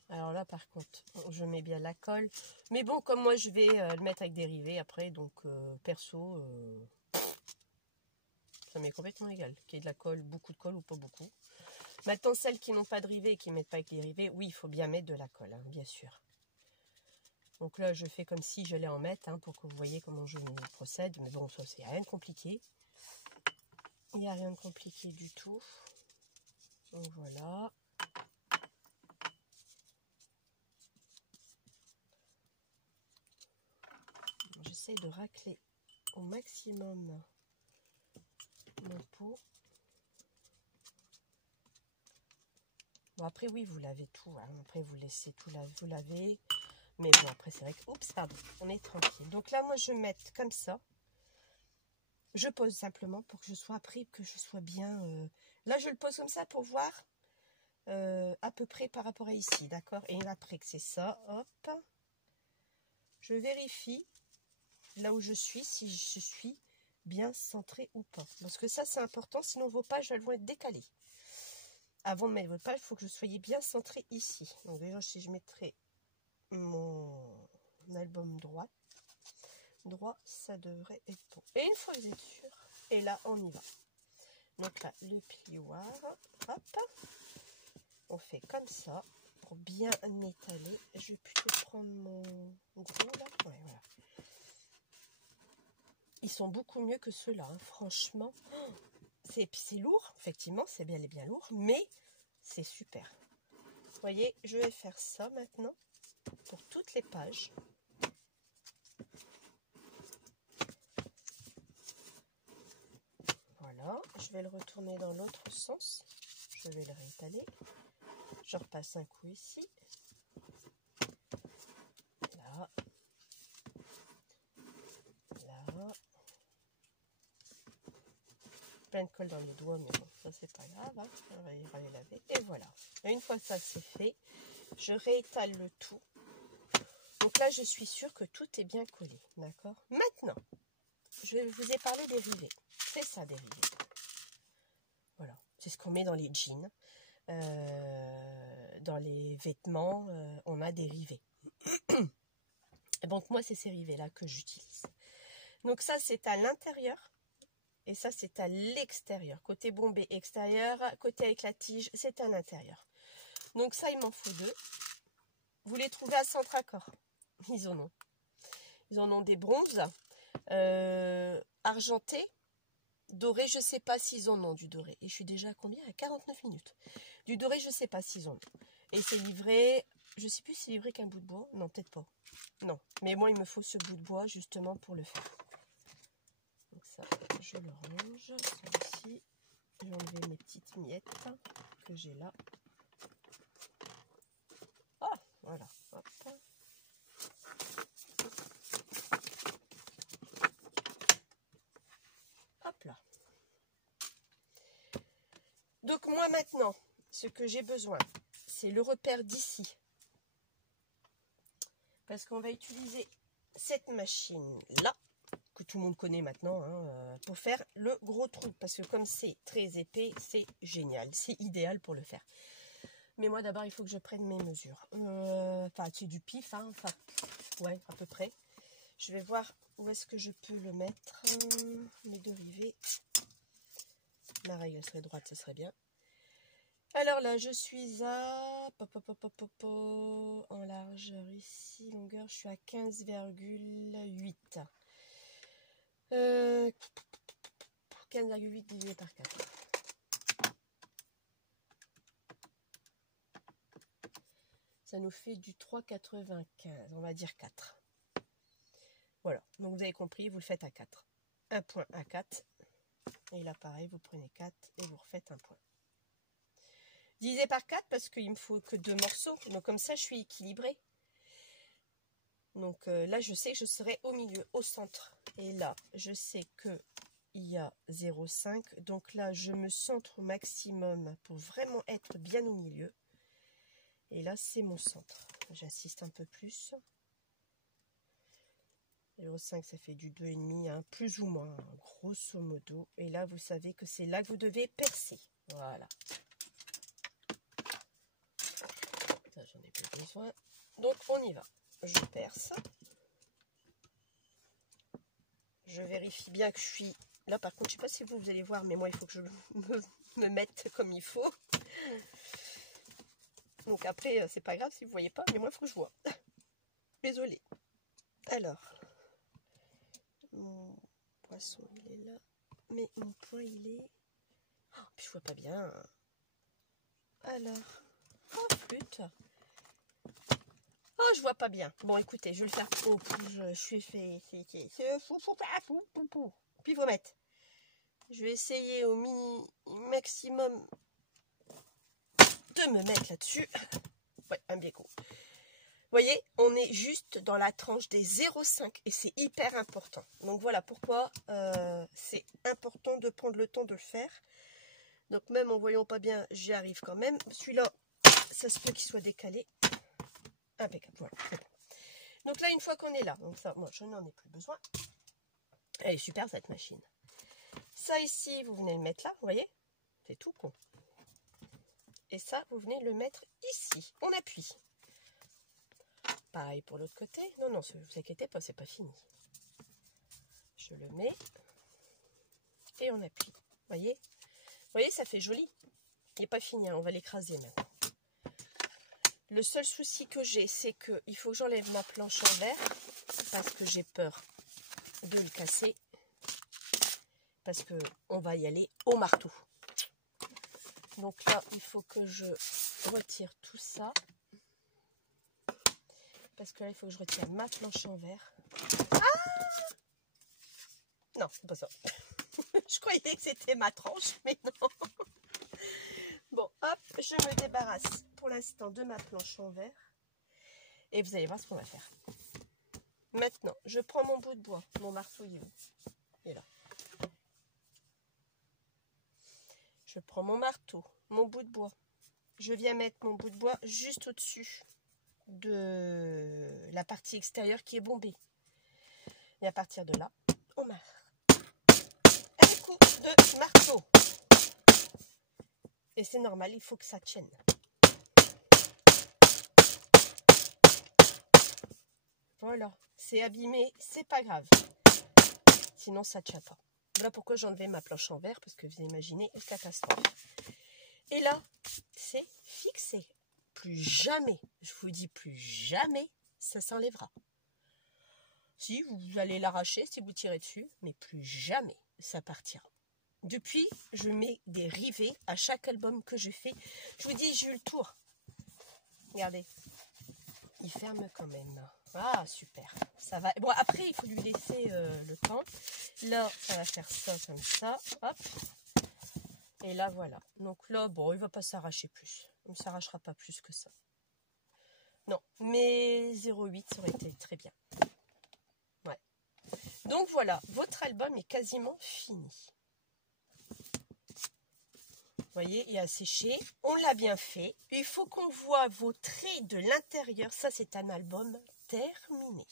Alors là, par contre, je mets bien la colle. Mais bon, comme moi, je vais le mettre avec dérivé après, donc perso, ça m'est complètement égal. Qu'il y ait de la colle, beaucoup de colle ou pas beaucoup. Maintenant, celles qui n'ont pas de rivet et qui ne mettent pas avec dérivé, oui, il faut bien mettre de la colle, hein, bien sûr. Donc là, je fais comme si j'allais en mettre, hein, pour que vous voyez comment je procède. Mais bon, ça, c'est rien de compliqué. Il n'y a rien de compliqué du tout. Donc voilà. J'essaie de racler au maximum mon pot. Bon, après, oui, vous lavez tout. Hein. Après, vous laissez tout vous laver. Mais bon, après, c'est vrai que... Oups, pardon, on est tranquille. Donc là, moi, je vais mettre comme ça. Je pose simplement pour que je sois après, que je sois bien... Là, je le pose comme ça pour voir à peu près par rapport à ici, d'accord? Et après que c'est ça, hop, je vérifie là où je suis, si je suis bien centrée ou pas. Parce que ça, c'est important, sinon vos pages, elles vont être décalées. Avant de mettre votre page, il faut que je soyez bien centré ici. Donc déjà, si je mettrai mon album droit, ça devrait être bon. Et une fois que vous êtes sûr, et là, on y va. Donc là, le plioir, hop, on fait comme ça, pour bien étaler. Je vais plutôt prendre mon gros là. Ouais, voilà. Ils sont beaucoup mieux que ceux-là, hein. Franchement. C'est lourd, effectivement, c'est bien lourd, mais c'est super. Vous voyez, je vais faire ça maintenant pour toutes les pages. Voilà, je vais le retourner dans l'autre sens. Je vais le réétaler. Je repasse un coup ici. Là. Là. Plein de colle dans les doigts, mais bon, ça c'est pas grave, hein. On va les laver. Et voilà. Et une fois que ça c'est fait, je réétale le tout. Donc là, je suis sûre que tout est bien collé, d'accord? Maintenant, je vous ai parlé des rivets. C'est ça, des rivets. Voilà, c'est ce qu'on met dans les jeans. Dans les vêtements, on a des rivets. Et donc moi, c'est ces rivets-là que j'utilise. Donc ça, c'est à l'intérieur. Et ça, c'est à l'extérieur. Côté bombé extérieur, côté avec la tige, c'est à l'intérieur. Donc ça, il m'en faut 2. Vous les trouvez à Centracor. Ils en ont. Ils en ont des bronzes, argentés Doré, je sais pas s'ils en ont du doré. Et je suis déjà à combien? À 49 minutes. Du doré, je sais pas s'ils en ont. Et c'est livré, je sais plus si c'est livré qu'un bout de bois. Non, peut-être pas. Non, mais moi, il me faut ce bout de bois justement pour le faire. Donc ça, je le range. Celui-ci, je vais enlever mes petites miettes que j'ai là. Ah, voilà. Hop. Hop là. Donc moi maintenant, ce que j'ai besoin, c'est le repère d'ici. Parce qu'on va utiliser cette machine-là, que tout le monde connaît maintenant, hein, pour faire le gros trou. Parce que comme c'est très épais, c'est génial. C'est idéal pour le faire. Mais moi d'abord, il faut que je prenne mes mesures. Enfin, c'est du pif, hein, enfin, ouais, à peu près. Je vais voir où est-ce que je peux le mettre. Mes deux rivets. Ma règle serait droite, ce serait bien. Alors là, je suis à en largeur ici, longueur, je suis à 15,8. 15,8 divisé par 4. Ça nous fait du 3,95, on va dire 4. Voilà, donc vous avez compris, vous le faites à 4. Un point à 4. Et là, pareil, vous prenez 4 et vous refaites un point. Divisé par 4 parce qu'il me faut que 2 morceaux. Donc comme ça, je suis équilibrée. Donc là, je sais que je serai au milieu, au centre. Et là, je sais qu'il y a 0,5. Donc là, je me centre au maximum pour vraiment être bien au milieu. Et là, c'est mon centre. J'insiste un peu plus. 0,5, ça fait du 2,5, hein, plus ou moins, hein, grosso modo. Et là, vous savez que c'est là que vous devez percer. Voilà. Ça, j'en ai plus besoin. Donc, on y va. Je perce. Je vérifie bien que je suis... Là, par contre, je ne sais pas si vous allez voir, mais moi, il faut que je me mette comme il faut. Donc après, c'est pas grave si vous ne voyez pas, mais moi, il faut que je vois. Désolée. Alors, mon poisson, il est là. Mais mon point, il est... Oh, puis je vois pas bien. Alors, oh, flûte. Oh, je vois pas bien. Bon, écoutez, je vais le faire. Oh, je suis fait. Puis il faut mettre. Je vais essayer au maximum de me mettre là-dessus. Ouais, un biéco. Vous voyez, on est juste dans la tranche des 0,5 et c'est hyper important. Donc voilà pourquoi c'est important de prendre le temps de le faire. Donc même en voyant pas bien, j'y arrive quand même. Celui-là, ça se peut qu'il soit décalé. Impeccable, voilà, c'est bon. Donc là, une fois qu'on est là, donc ça, moi, je n'en ai plus besoin. Elle est super cette machine. Ça ici, vous venez le mettre là, vous voyez? C'est tout con. Et ça, vous venez le mettre ici. On appuie. Pareil pour l'autre côté. Non, non, ne vous inquiétez pas, c'est pas fini. Je le mets. Et on appuie. Vous voyez? Vous voyez, ça fait joli. Il n'est pas fini, hein, on va l'écraser maintenant. Le seul souci que j'ai, c'est qu'il faut que j'enlève ma planche en verre. Parce que j'ai peur de le casser. Parce qu'on va y aller au marteau. Donc là, il faut que je retire tout ça. Parce que là, il faut que je retire ma planche en verre. Ah! Non, c'est pas ça. Je croyais que c'était ma tranche, mais non. Bon, hop, je me débarrasse pour l'instant de ma planche en verre. Et vous allez voir ce qu'on va faire. Maintenant, je prends mon bout de bois. Mon marteau, il est où? Il est là. Je prends mon marteau, mon bout de bois. Je viens mettre mon bout de bois juste au-dessus de la partie extérieure qui est bombée. Et à partir de là, on marque un coup de marteau. Et c'est normal, il faut que ça tienne. Voilà, c'est abîmé, c'est pas grave. Sinon, ça ne tient pas. Voilà pourquoi j'ai enlevé ma planche en verre, parce que vous imaginez une catastrophe. Et là, c'est fixé. Plus jamais, je vous dis plus jamais, ça s'enlèvera. Si, vous allez l'arracher si vous tirez dessus, mais plus jamais ça partira. Depuis, je mets des rivets à chaque album que je fais. Je vous dis, j'ai eu le tour. Regardez. Il ferme quand même. Ah, super. Ça va. Bon, après, il faut lui laisser le temps. Là, ça va faire ça comme ça. Hop. Et là, voilà. Donc là, bon, il ne va pas s'arracher plus. Il ne s'arrachera pas plus que ça. Non, mais 0,8, ça aurait été très bien. Ouais. Donc voilà, votre album est quasiment fini. Vous voyez, il a séché. On l'a bien fait. Il faut qu'on voit vos traits de l'intérieur. Ça, c'est un album terminé.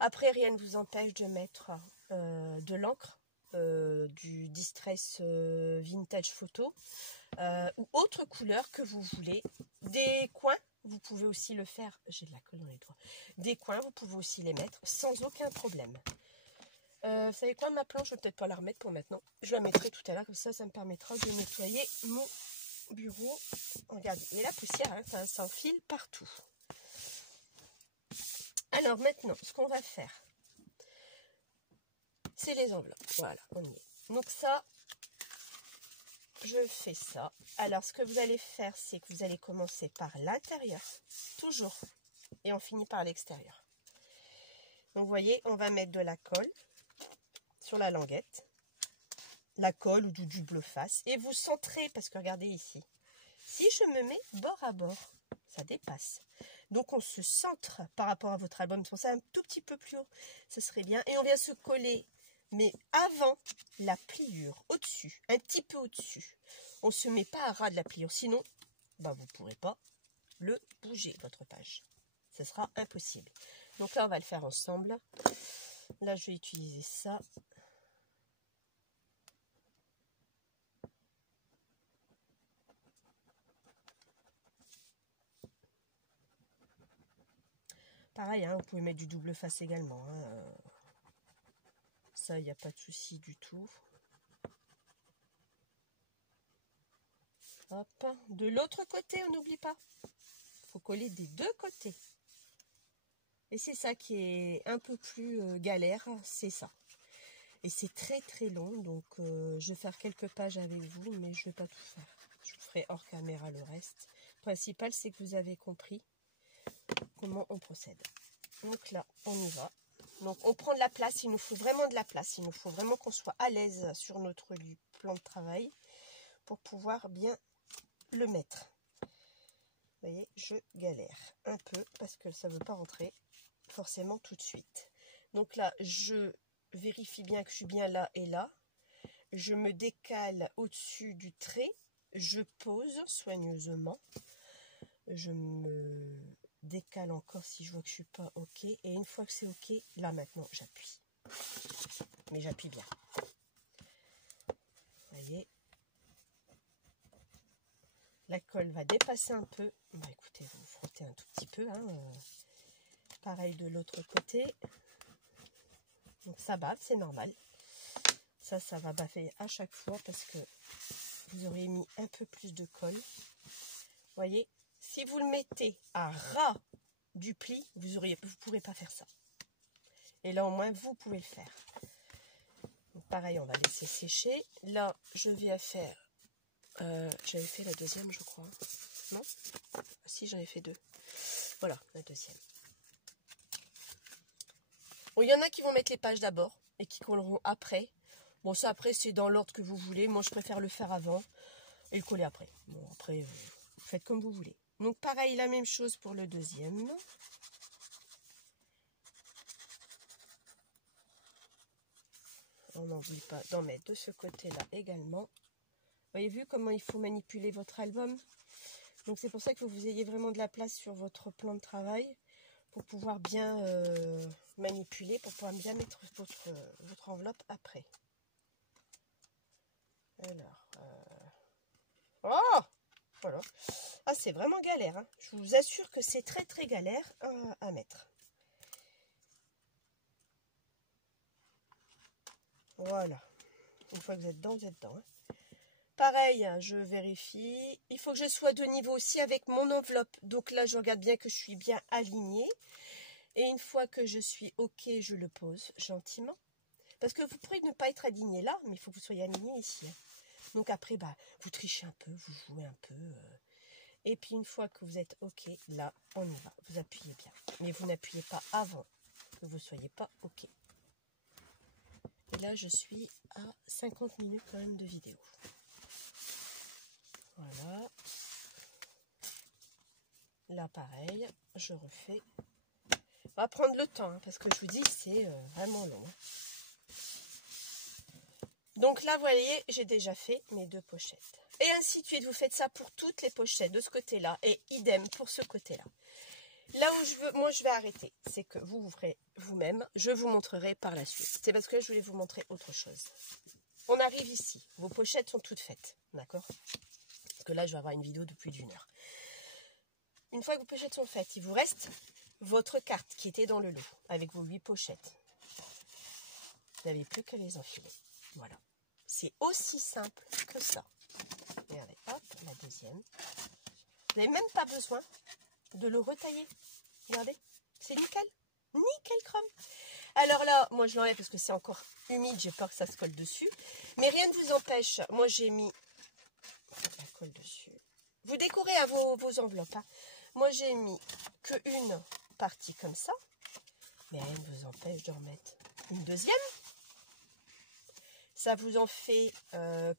Après, rien ne vous empêche de mettre de l'encre, du Distress Vintage Photo ou autre couleur que vous voulez. Des coins, vous pouvez aussi le faire. J'ai de la colle dans les doigts. Des coins, vous pouvez aussi les mettre sans aucun problème. Vous savez quoi, ma planche, je vais peut-être pas la remettre pour maintenant. Je la mettrai tout à l'heure, comme ça me permettra de nettoyer mon bureau. Regardez, et la poussière, hein, ça s'enfile partout. Alors maintenant, ce qu'on va faire, c'est les enveloppes. Voilà, on y est. Donc ça, je fais ça. Alors, ce que vous allez faire, c'est que vous allez commencer par l'intérieur, toujours, et on finit par l'extérieur. Donc, vous voyez, on va mettre de la colle sur la languette, la colle ou du bleu face, et vous centrez, parce que regardez ici, si je me mets bord à bord, ça dépasse. Donc on se centre par rapport à votre album, c'est pour ça un tout petit peu plus haut, ce serait bien, et on vient se coller, mais avant la pliure, au-dessus, un petit peu au-dessus. On ne se met pas à ras de la pliure, sinon bah, vous ne pourrez pas le bouger, votre page. Ce sera impossible. Donc là, on va le faire ensemble. Là, je vais utiliser ça. Pareil, hein, vous pouvez mettre du double face également. Hein. Ça, il n'y a pas de souci du tout. Hop. De l'autre côté, on n'oublie pas. Il faut coller des deux côtés. Et c'est ça qui est un peu plus galère, c'est ça. Et c'est très très long, donc je vais faire quelques pages avec vous, mais je ne vais pas tout faire. Je vous ferai hors caméra le reste. Le principal, c'est que vous avez compris comment on procède. Donc là, on y va. Donc on prend de la place, il nous faut vraiment de la place. Il nous faut vraiment qu'on soit à l'aise sur notre plan de travail pour pouvoir bien le mettre. Vous voyez, je galère un peu parce que ça ne veut pas rentrer forcément tout de suite. Donc là, je vérifie bien que je suis bien là et là. Je me décale au-dessus du trait. Je pose soigneusement. Je me décale encore si je vois que je ne suis pas OK. Et une fois que c'est OK, là maintenant, j'appuie. Mais j'appuie bien. Vous voyez. La colle va dépasser un peu. Bah, écoutez, vous frottez un tout petit peu. Hein. Pareil de l'autre côté. Donc ça bave, c'est normal. Ça va baffer à chaque fois parce que vous aurez mis un peu plus de colle. Vous voyez, si vous le mettez à ras du pli, vous ne pourrez pas faire ça. Et là, au moins, vous pouvez le faire. Donc, pareil, on va laisser sécher. Là, je vais faire... j'avais fait la deuxième, je crois. Non? Ah, si, j'en ai fait deux. Voilà, la deuxième. Bon, il y en a qui vont mettre les pages d'abord et qui colleront après. Bon, ça, après, c'est dans l'ordre que vous voulez. Moi, je préfère le faire avant et le coller après. Bon, après, vous faites comme vous voulez. Donc, pareil, la même chose pour le deuxième. On n'oublie pas d'en mettre de ce côté-là également. Vous avez vu comment il faut manipuler votre album? Donc, c'est pour ça que vous ayez vraiment de la place sur votre plan de travail pour pouvoir bien manipuler, pour pouvoir bien mettre votre enveloppe après. Alors, oh, voilà. Ah, c'est vraiment galère. Hein. Je vous assure que c'est très très galère à mettre. Voilà. Une fois que vous êtes dedans, vous êtes dedans. Hein. Pareil, je vérifie. Il faut que je sois de niveau aussi avec mon enveloppe. Donc là, je regarde bien que je suis bien alignée. Et une fois que je suis OK, je le pose gentiment. Parce que vous pourrez ne pas être aligné là, mais il faut que vous soyez aligné ici. Hein. Donc après, bah, vous trichez un peu, vous jouez un peu. Et puis une fois que vous êtes OK, là, on y va. Vous appuyez bien. Mais vous n'appuyez pas avant que vous ne soyez pas OK. Et là, je suis à 50 minutes quand même de vidéo. Voilà. Là, pareil, je refais. On va prendre le temps, hein, parce que je vous dis, c'est vraiment long. Hein. Donc là, vous voyez, j'ai déjà fait mes 2 pochettes. Et ainsi de suite, vous faites ça pour toutes les pochettes de ce côté-là. Et idem pour ce côté-là. Là où moi je vais arrêter, c'est que vous ferez vous-même. Je vous montrerai par la suite. C'est parce que je voulais vous montrer autre chose. On arrive ici. Vos pochettes sont toutes faites. D'accord? Parce que là, je vais avoir une vidéo de plus d'1 heure. Une fois que vos pochettes sont faites, il vous reste votre carte qui était dans le lot avec vos 8 pochettes. Vous n'avez plus qu'à les enfiler. Voilà. C'est aussi simple que ça. Regardez, hop, la deuxième. Vous n'avez même pas besoin de le retailler. Regardez, c'est nickel. Nickel chrome. Alors là, moi je l'enlève parce que c'est encore humide, j'ai peur que ça se colle dessus. Mais rien ne vous empêche. Moi j'ai mis la colle dessus. Vous décorez à vos enveloppes. Hein. Moi j'ai mis qu'une partie comme ça. Mais rien ne vous empêche de remettre une deuxième. Ça vous en fait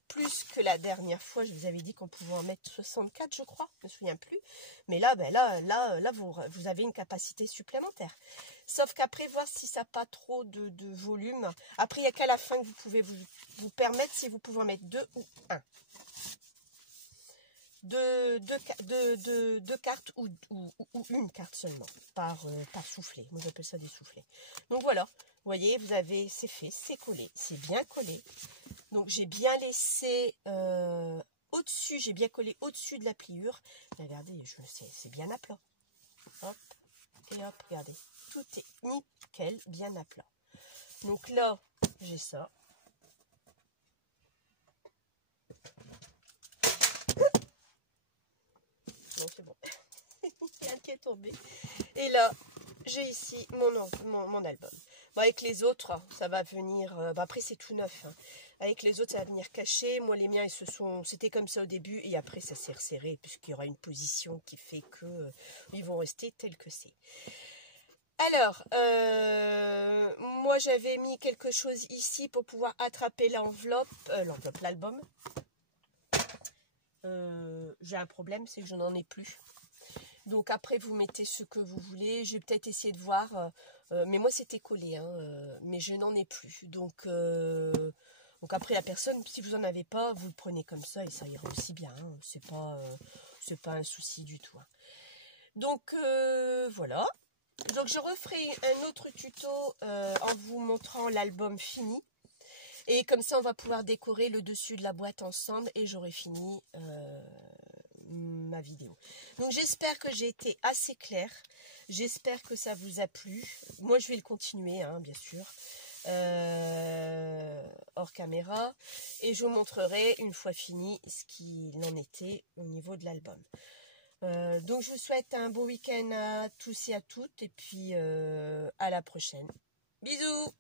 plus que la dernière fois. Je vous avais dit qu'on pouvait en mettre 64, je crois. Je ne me souviens plus. Mais là, ben là vous avez une capacité supplémentaire. Sauf qu'après, voir si ça n'a pas trop de volume. Après, il n'y a qu'à la fin que vous pouvez vous permettre si vous pouvez en mettre 2 ou 1. Deux cartes ou une carte seulement par soufflet. Moi, j'appelle ça des soufflets. Donc voilà. Vous voyez, vous avez, c'est fait, c'est collé, c'est bien collé. Donc j'ai bien laissé au-dessus, j'ai bien collé au-dessus de la pliure. Regardez, c'est bien à plat. Hop, et hop, regardez. Tout est nickel, bien à plat. Donc là, j'ai ça. Non, c'est bon. Il y a un qui est tombé. Et là, j'ai ici mon album. Bon, avec les autres, ça va venir... après, c'est tout neuf. Hein. Avec les autres, ça va venir caché. Moi, les miens, c'était comme ça au début. Et après, ça s'est resserré. Puisqu'il y aura une position qui fait que ils vont rester tels que c'est. Alors, moi, j'avais mis quelque chose ici pour pouvoir attraper l'album. J'ai un problème, c'est que je n'en ai plus. Donc après, vous mettez ce que vous voulez. J'ai peut-être essayé de voir, mais moi c'était collé, hein, mais je n'en ai plus. Donc après, la personne, si vous n'en avez pas, vous le prenez comme ça et ça ira aussi bien. Hein. C'est pas un souci du tout. Hein. Donc voilà. Donc je referai un autre tuto en vous montrant l'album fini. Et comme ça, on va pouvoir décorer le dessus de la boîte ensemble et j'aurai fini ma vidéo. Donc j'espère que j'ai été assez claire. J'espère que ça vous a plu. Moi, je vais le continuer, hein, bien sûr, hors caméra. Et je vous montrerai, une fois fini, ce qu'il en était au niveau de l'album. Donc, je vous souhaite un beau week-end à tous et à toutes. Et puis, à la prochaine. Bisous!